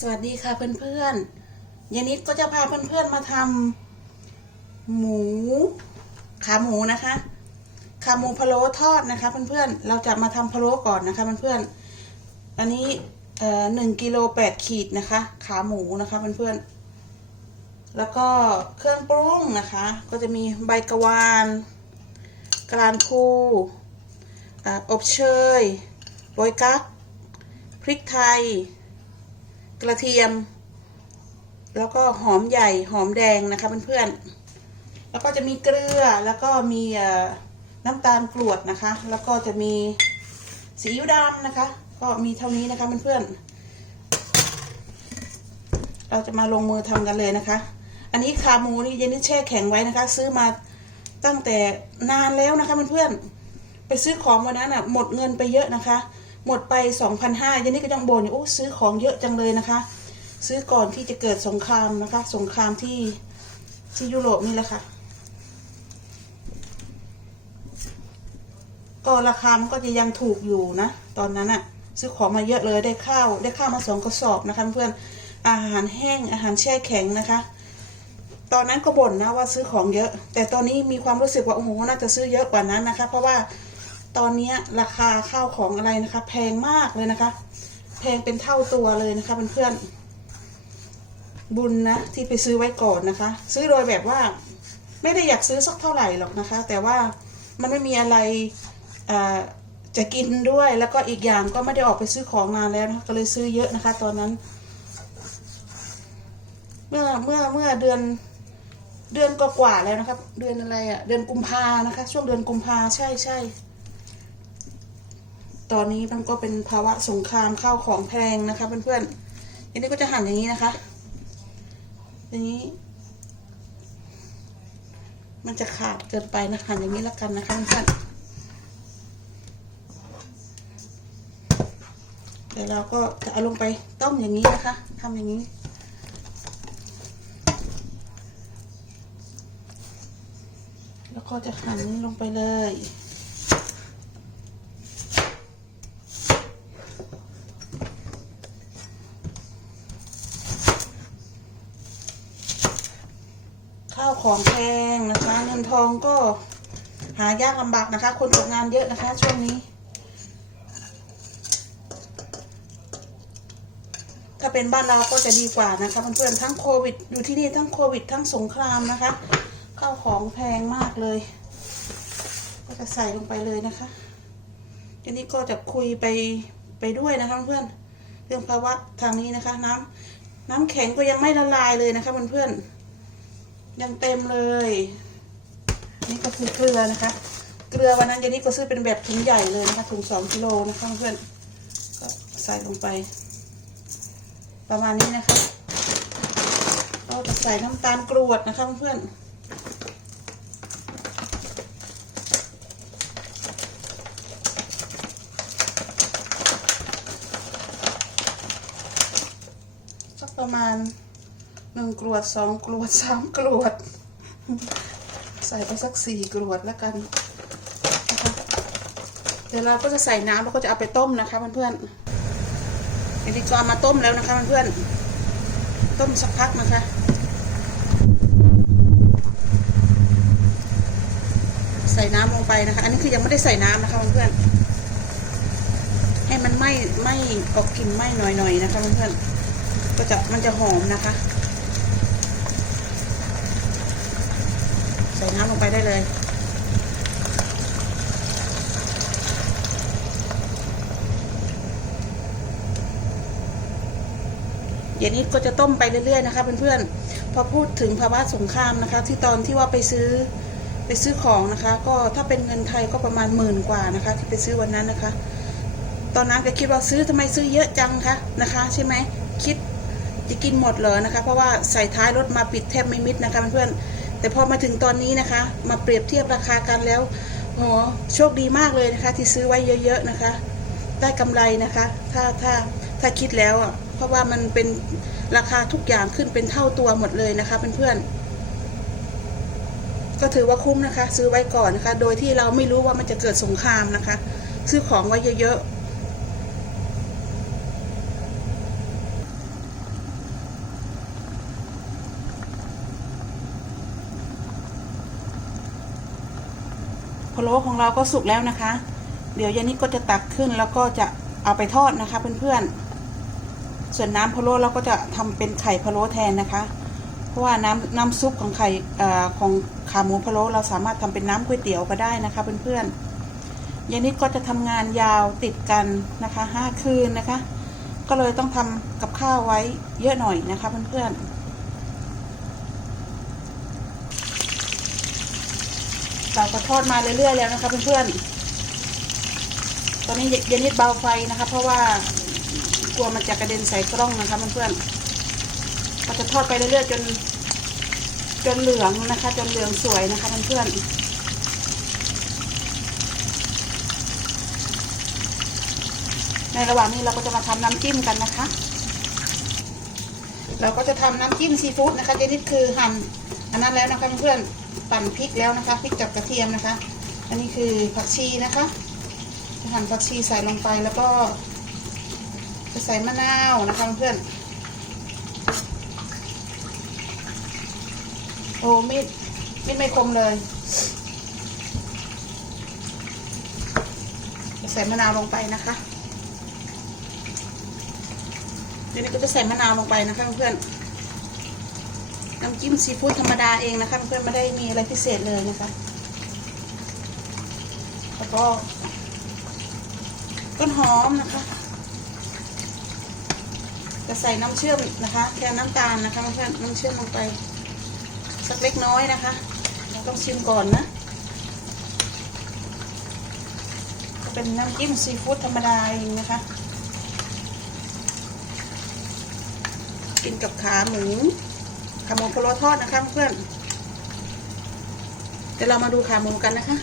สวัสดีค่ะเพื่อนๆยานิดก็จะพาเพื่อนๆมาทำหมูขาหมูนะคะ ขาหมูพะโล้ทอดนะคะ เพื่อนๆ เราจะมาทำพะโล้ก่อนนะคะเพื่อนๆ อันนี้เอ่อหนึ่งกิโลแปดขีดนะคะ ขาหมูนะคะเพื่อนๆ แล้วก็เครื่องปรุงนะคะ ก็จะมีใบกระวาน กรานคูอ่อบเชยโรยกักพริกไทย กระเทียม แล้วก็หอมใหญ่หอมแดงนะคะเพื่อนๆแล้วก็จะมีเกลือแล้วก็มีน้ำตาลกรวดนะคะ แล้วก็จะมีซีอิ๊วดำนะคะ ก็มีเท่านี้นะคะเพื่อนๆเราจะมาลงมือทำกันเลยนะคะ อันนี้ขาหมูนี่เย็นนี่แช่แข็งไว้นะคะ ซื้อมาตั้งแต่นานแล้วนะคะเพื่อนๆไปซื้อของวันนั้นอะหมดเงินไปเยอะนะคะ หมดไป 2,500ยันนี่ก็ยังบ่นอยู่โอ้ซื้อของเยอะจังเลยนะคะ ซื้อก่อนที่จะเกิดสงครามนะคะ สงครามที่ที่ยุโรปนี่แหละค่ะ ก็ราคามันก็จะยังถูกอยู่นะ ตอนนั้นอะซื้อของมาเยอะเลยได้ข้าวได้ข้าวมาสองกระสอบนะคะเพื่อนอาหารแห้งอาหารแช่แข็งนะคะ ตอนนั้นก็บ่นนะว่าซื้อของเยอะ แต่ตอนนี้มีความรู้สึกว่าโอ้โหน่าจะซื้อเยอะกว่านั้นนะคะ เพราะว่า ตอนนี้ราคาข้าวของอะไรนะคะ แพงมากเลยนะคะ แพงเป็นเท่าตัวเลยนะคะเพื่อนๆบุญนะที่ไปซื้อไว้ก่อนนะคะ ซื้อโดยแบบว่า ไม่ได้อยากซื้อสักเท่าไหร่หรอกนะคะ แต่ว่ามันไม่มีอะไรจะกินด้วยแล้วก็อีกอย่างก็ไม่ได้ออกไปซื้อของนานแล้วนะคะก็เลยซื้อเยอะนะคะ ตอนนั้น เมื่อเมื่อเมื่อเดือนเดือนกว่าแล้วนะครับ เดือนอะไรอะ่ะ เดือนกุมภานะคะ ช่วงเดือนกุมภาใช่ใช่ ตอนนี้มันก็เป็นภาวะสงครามข้าวของแพงนะคะเพื่อนๆอันนี้ก็จะหั่นอย่างนี้นะคะ อย่างนี้ มันจะขาดเกินไปนะคะอย่างนี้ละกันนะคะเพื่อนๆเดี๋ยวเราก็จะเอาลงไปต้มอย่างนี้นะคะทำอย่างนี้แล้วก็จะหั่นลงไปเลย ข้าวของแพงนะคะ เงินท องก็หายากลำบากนะคะ คนตกงานเยอะนะคะ ช่วงนี้ ถ้าเป็นบ้านเราก็จะดีกว่านะคะเพื่อนๆทั้งโควิด อยู่ที่นี่ทั้งโควิด ทั้งสงครามนะคะข้าวของแพงมากเลย ก็จะใส่ลงไปเลยนะคะทีนี้ก็จะคุยไปไปด้วยนะคะเพื่อนเรื่องภาวะทางนี้นะคะ น้ำน้ำแข็งก็ยังไม่ละลายเลยนะคะเพื่อนๆยังเต็มเลย นี่ก็คือเกลือนะคะ เกลือวันนั้นเจนี่ก็ซื้อเป็นแบบถุงใหญ่เลยนะคะถุงสองกิโลนะคะเพื่อนก็ใส่ลงไป ประมาณนี้นะคะก็จะใส่น้ำตาลกรวดนะคะเพื่อนสักประมาณหนึ่งกรวดสองกรวดสามกรวด ใส่ไปสักสี่กรวดแล้วกันนะคะเดี๋ยวเราก็จะใส่น้ำแล้วก็จะเอาไปต้มนะคะเพื่อนๆเดี๋ยวดีกว่ามาต้มแล้วนะคะเพื่อนๆต้มสักพักนะคะใส่น้ำลงไปนะคะ อันนี้คือยังไม่ได้ใส่น้ำนะคะเพื่อนๆให้มันไหม้ไหม้ออกกลิ่นไหม้หน่อยๆนะคะเพื่อนๆก็จะมันจะหอมนะคะ ส่น้ำลงไปได้เลยเดี๋ยวนี้ก็จะต้มไปเรื่อยๆนะคะเพื่อนๆพอพูดถึงภาวะสงครามนะคะ ที่ตอนที่ว่าไปซื้อไปซื้อของนะคะ ก็ถ้าเป็นเงินไทยก็ประมาณหมื่นกว่านะคะ ที่ไปซื้อวันนั้นนะคะ ตอนนั้นก็คิดว่าซื้อทำไมซื้อเยอะจังคะนะคะ ใช่ไหมคิดจะกินหมดเหรอนะคะ เพราะว่าใส่ท้ายรถมาปิดแทบไม่มิดนะคะเพื่อนๆ แต่พอมาถึงตอนนี้นะคะ มาเปรียบเทียบราคากันแล้วโหโชคดีมากเลยนะคะ ที่ซื้อไว้เยอะๆนะคะ ได้กำไรนะคะ ถ้าถ้าถ้าคิดแล้วอะเพราะว่ามันเป็นราคาทุกอย่างขึ้นเป็นเท่าตัวหมดเลยนะคะเพื่อนๆก็ถือว่าคุ้มนะคะ ซื้อไว้ก่อนนะคะ โดยที่เราไม่รู้ว่ามันจะเกิดสงครามนะคะ ซื้อของไว้เยอะๆ พะโล้ของเราก็สุกแล้วนะคะ เดี๋ยวยานิดก็จะตักขึ้นแล้วก็จะเอาไปทอดนะคะเพื่อนๆ ส่วนน้ำพะโล้เราก็จะทำเป็นไข่พะโล้แทนนะคะ เพราะว่าน้ำน้ำซุปของไข่ของขาหมูพะโล้เราสามารถทำเป็นน้ำก๋วยเตี๋ยวก็ได้นะคะเพื่อนๆยานิดก็จะทำงานยาวติดกันนะคะห้าคืนนะคะ ก็เลยต้องทำกับข้าวไว้เยอะหน่อยนะคะเพื่อนๆ เราก็ทอดมาเรื่อยๆแล้วนะคะเพื่อนๆ ตอนนี้ยานิดเบาไฟนะคะ เพราะว่ากลัวมันจะกระเด็นใส่กล้องนะคะเพื่อนๆเราจะทอดไปเรื่อยๆจนจนเหลืองนะคะ จนเหลืองสวยนะคะเพื่อนๆในระหว่างนี้เราก็จะมาทำน้ำจิ้มกันนะคะ เราก็จะทำน้ำจิ้มซีฟู้ดนะคะเจนิดคือหั่นอันนั้นแล้วนะคะเพื่อน ปั่นพริกแล้วนะคะพริกกับกระเทียมนะคะ อันนี้คือผักชีนะคะจะหั่นผักชีใส่ลงไปแล้วก็ จะใส่มะนาวนะคะเพื่อนโอ้มีดมีดไม่คมเลยจะใส่มะนาวลงไปนะคะเดี๋ยวนี้ก็จะใส่มะนาวลงไปนะคะเพื่อนๆ น้ำจิ้มซีฟู้ดธรรมดาเองนะคะเพื่อนไม่ได้มีอะไรพิเศษเลยนะคะ แล้วก็ต้นหอมนะคะจะใส่น้ำเชื่อมนะคะแทนน้ำตาลนะคะเพื่อนน้ำเชื่อมลงไป สักเล็กน้อยนะคะเราต้องชิมก่อนนะ เป็นน้ำจิ้มซีฟู้ดธรรมดาเองนะคะ กินกับขาหมู ขาหมูพะโล้ทอดนะคะเพื่อนเดี๋ยวเรามาดูขาหมูกันนะคะ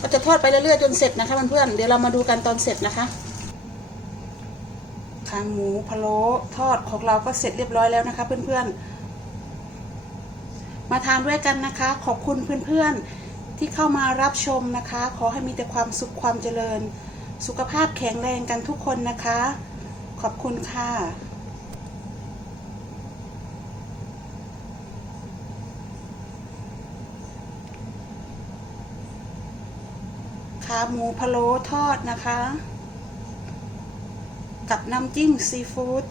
ก็จะทอดไปเรื่อยๆจนเสร็จนะคะเพื่อนเดี๋ยวเรามาดูกันตอนเสร็จนะคะขาหมูพะโล้ทอดของเราก็เสร็จเรียบร้อยแล้วนะคะเพื่อนๆ มาทานด้วยกันนะคะ ขอบคุณเพื่อนๆที่เข้ามารับชมนะคะ ขอให้มีแต่ความสุขความเจริญ สุขภาพแข็งแรงกันทุกคนนะคะ ขอบคุณค่ะ หมูพะโล้ทอดนะคะ กับน้ำจิ้มซีฟู้ด